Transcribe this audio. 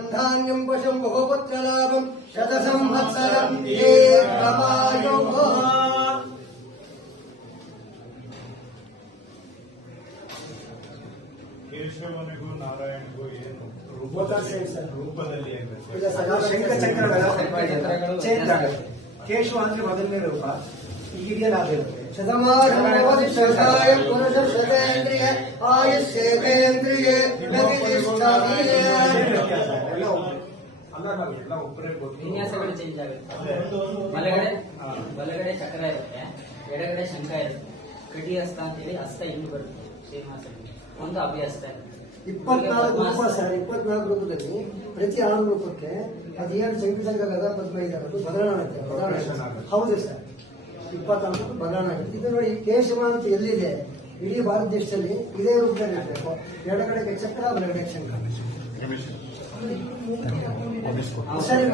ಧನ್ಧಾನ್ಯಂ ಪಶಂ ಬಹುಪುತ್ರಲಾಭಂ ಶತ ಸಂವತ್ಸರಂ ದೀರ್ಘಮಾಯುಃ. ಕೇಶವನಿಗೂ ನಾರಾಯಣಗೂ ಏನು ರೂಪದಲ್ಲಿ ಶಂಖಚಕ್ರ ಚೇಂಜ್ ಆಗುತ್ತೆ. ಕೇಶವ ಅಂದ್ರೆ ಮೊದಲನೇ ರೂಪ, ಈಗ ಲಾಭ ಇರುತ್ತೆ. ಶತಮಾನೋವಧಿ ಶತಾಯ ಪುರುಷ ಶತೇಂದ್ರಿಯ ಆಯುಷ್ಯೇಂದ್ರಿಯೇ ಎಲ್ಲ ಒಬ್ಬರೇ ಗೊತ್ತು. ವಿನ್ಯಾಸಗಳು ಚೇಂಜ್ ಆಗುತ್ತೆ. ಬಲಗಡೆ ಚಕ್ರ ಇರುತ್ತೆ, ಎಡಗಡೆ ಶಂಖ ಇರುತ್ತೆ, ಕಟಿ ಹಸ್ತ ಅಂತೇಳಿ ಹಸ್ತ ಹಿಂಗ್ ಬರುತ್ತೆ. ಶ್ರೀನಿವಾಸ ಒಂದು ಅಭ್ಯಾಸ 24 ರೂಪ ಸರ್. 24 ರೂಪದಲ್ಲಿ ಪ್ರತಿ 6 ರೂಪಕ್ಕೆ ಅದೇನು ಶಂಕುಚಕ್ರದ ಪದ್ಮ ಇದೆ ಅದು ಬದಲಾವಣೆ ಆಗುತ್ತೆ. ಹೌದು ಸರ್, 24 ಬದಲಾವಣೆ ಆಗುತ್ತೆ. ಇದು ನೋಡಿ ಕೇಶವ ಅಂತ ಎಲ್ಲಿದೆ ಇಡೀ ಭಾರತ ದೇಶದಲ್ಲಿ ಇದೇ ರೂಪದಲ್ಲಿ ಇರಬೇಕು. ಎಡಗಡೆಗೆ ಚಕ್ರ, ಬಲಗಡೆ ಶಂಖ. ಸರಿ,